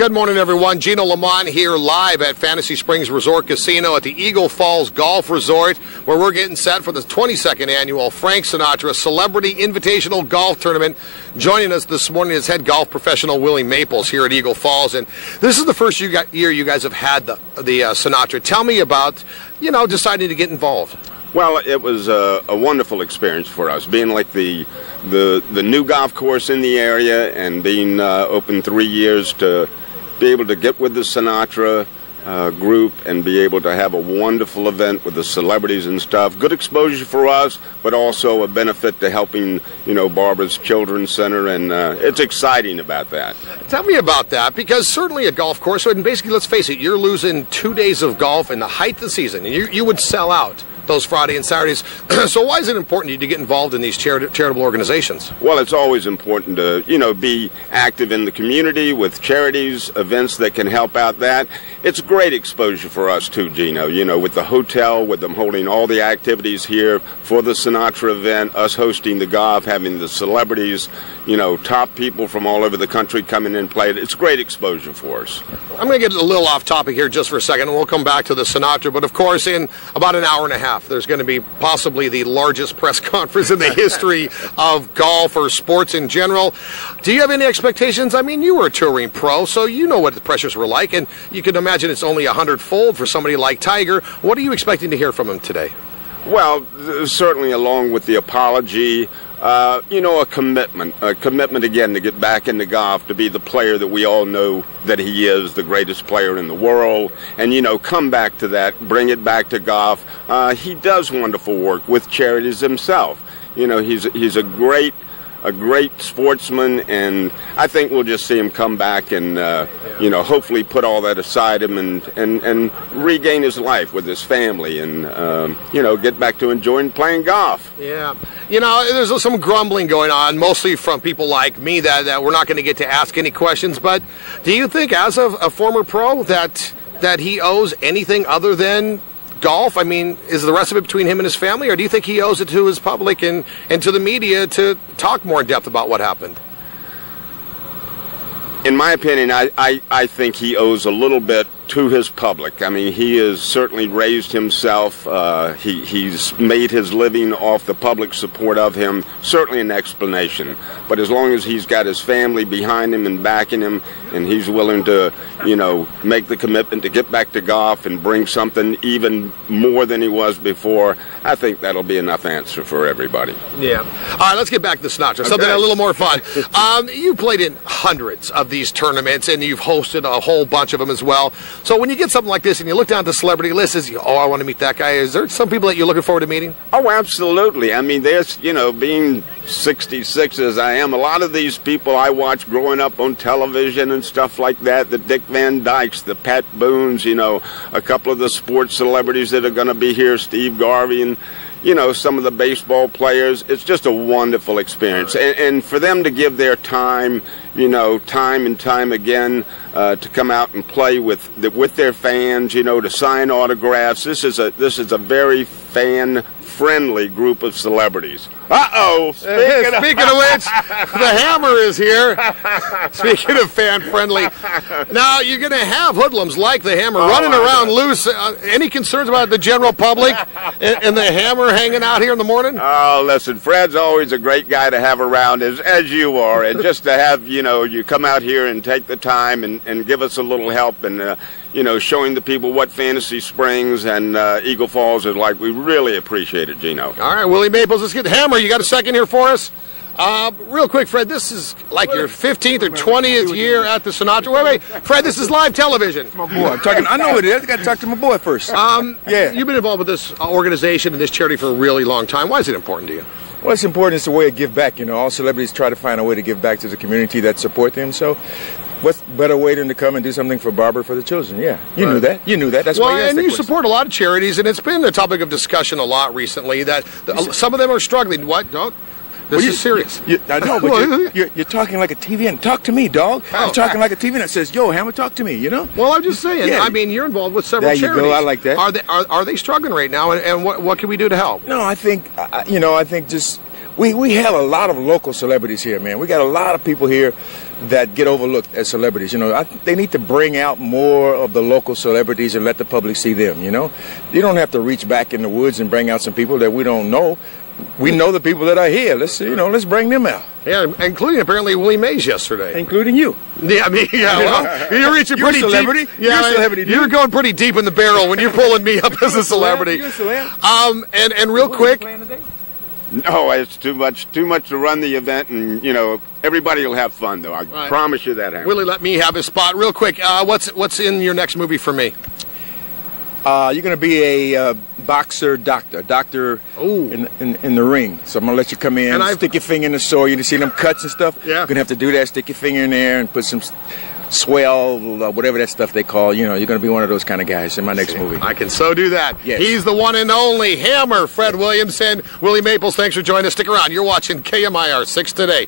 Good morning, everyone. Gino Lamont here live at Fantasy Springs Resort Casino at the Eagle Falls Golf Resort, where we're getting set for the 22nd annual Frank Sinatra Celebrity Invitational Golf Tournament. Joining us this morning is head golf professional Willie Maples here at Eagle Falls. And this is the first year you guys have had the Sinatra. Tell me about, deciding to get involved. Well, it was a wonderful experience for us, being like the new golf course in the area and being open 3 years to be able to get with the Sinatra group and be able to have a wonderful event with the celebrities and stuff. Good exposure for us, but also a benefit to helping, Barbara's Children's Center, and it's exciting about that. Tell me about that, because certainly a golf course, and basically, let's face it, you're losing 2 days of golf in the height of the season, and you would sell out those Friday and Saturdays. So why is it important to you to get involved in these charitable organizations? Well, it's always important to, be active in the community with charities, events that can help out that. It's great exposure for us too, Gino, with the hotel, with them holding all the activities here for the Sinatra event, us hosting the golf, having the celebrities, top people from all over the country come in and play it. It's great exposure for us. I'm going to get a little off topic here just for a second, and we'll come back to the Sinatra. But, of course, in about an hour and a half, there's going to be possibly the largest press conference in the history of golf or sports in general. Do you have any expectations? I mean, you were a touring pro, so you know what the pressures were like, and you can imagine it's only 100-fold for somebody like Tiger. What are you expecting to hear from him today? Well, certainly along with the apology, a commitment again to get back into golf, to be the player that we all know that he is, the greatest player in the world, and, come back to that, bring it back to golf. He does wonderful work with charities himself. He's a great sportsman, and I think we'll just see him come back and, hopefully put all that aside him and regain his life with his family and, get back to enjoying playing golf. Yeah. There's some grumbling going on, mostly from people like me that we're not going to get to ask any questions, but do you think as a former pro that he owes anything other than golf? I mean, is the rest of it between him and his family, or do you think he owes it to his public and to the media to talk more in depth about what happened? In my opinion, I think he owes a little bit to his public. I mean, he has certainly raised himself. He's made his living off the public support of him. Certainly an explanation. But as long as he's got his family behind him and backing him, and he's willing to, make the commitment to get back to golf and bring something even more than he was before, I think that'll be enough answer for everybody. Yeah. All right, let's get back to the Sinatra. Something a little more fun. You played in hundreds of these tournaments, and you've hosted a whole bunch of them as well. So when you get something like this and you look down at the celebrity list, I want to meet that guy. Is there some people that you're looking forward to meeting? Oh, absolutely. I mean, there's, being 66 as I am, a lot of these people I watched growing up on television and stuff like that, the Dick Van Dykes, the Pat Boones, a couple of the sports celebrities that are going to be here, Steve Garvey, and some of the baseball players. It's just a wonderful experience. And for them to give their time, time and time again, to come out and play with their fans, to sign autographs. This is a very fan-friendly group of celebrities. Uh-oh! Speaking of which, the Hammer is here. Speaking of fan-friendly. Now, you're going to have hoodlums like the Hammer running around loose. Any concerns about the general public and the Hammer hanging out here in the morning? Oh, listen, Fred's always a great guy to have around, as you are. And just to have, you come out here and take the time and give us a little help and, showing the people what Fantasy Springs and Eagle Falls is like. We really appreciate it, Gino. All right, Willie Maples, let's get the Hammer. You got a second here for us? Real quick, Fred, this is like your 15th or 20th year at the Sinatra. Wait, Fred, this is live television. It's my boy. I know it is. I got to talk to my boy first. Yeah. You've been involved with this organization and this charity for a really long time. Why is it important to you? Well, it's important. It's a way to give back. All celebrities try to find a way to give back to the community that support them. So what's better way than to come and do something for Barbara, for the children? Yeah, you knew that. You knew that. That's why. And you support a lot of charities, and it's been a topic of discussion a lot recently that some of them are struggling. What? Don't. This is serious. I know, but you're talking like a TV and talk to me, dog. You're talking like a TV that says, "Yo, Hammer, talk to me." Well, I'm just saying. Yeah. I mean, you're involved with several charities. There you go. I like that. Are they struggling right now, and what can we do to help? No, I think just we have a lot of local celebrities here, man. We got a lot of people here that get overlooked as celebrities. You know, I think they need to bring out more of the local celebrities and let the public see them, you know. You don't have to reach back in the woods and bring out some people that we don't know. We know the people that are here. Let's bring them out. Yeah, including apparently Willie Mays yesterday. Including you. Yeah, I mean, yeah, well, you're reaching pretty deep. Yeah, you're a celebrity. You're going pretty deep in the barrel when you're pulling me up as a celebrity. You're a celeb. And real quick. No, it's too much to run the event, and you know everybody will have fun though. I promise you that. Willie, let me have his spot real quick. What's in your next movie for me? You're going to be a boxer doctor in the ring. So I'm going to let you come in, and stick your finger in the soil. You see them cuts and stuff? Yeah. You're going to have to do that, stick your finger in there and put some swell, whatever that stuff they call. You know, you're going to be one of those kind of guys in my next movie. I can so do that. Yes. He's the one and only Hammer, Fred Williamson. Willie Maples, thanks for joining us. Stick around. You're watching KMIR 6 Today.